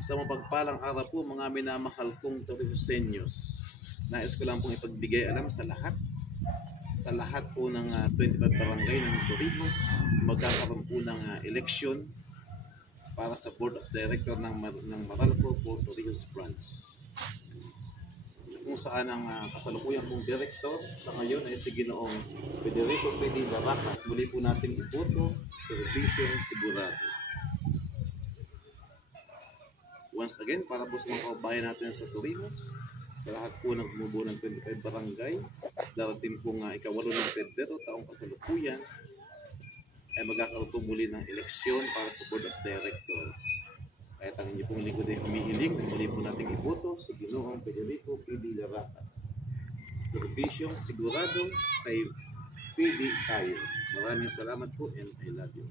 Isang mapagpalang araw po mga minamahal kong Torrijoseños. Nais ko lang pong ipagbigay alam sa lahat po ng 25 barangay ng Torrijos. Magkakaroon po ng eleksyon para sa Board of Director ng Meralco po Torrijos Branch. Kung saan ang kasalukuyang pong director sa ngayon ay si Ginoong Federico P. Laraca. Muli po nating iboto, serbisyong sigurado. Once again, para po sa mga kababayan natin sa Torrijos, sa lahat po ng bumubuo ng 25 barangay, darating pong ika-8 ng Pebrero, taong kasalukuyan, ay magkakaroon po muli ng eleksyon para sa Board of Director. Kaya ang inyo pong lingkod ay humihiling na muli po nating iboto sa Ginoong Federico P. Laraca. Serbisyong sigurado kay PD tayo. Maraming salamat po and I love you.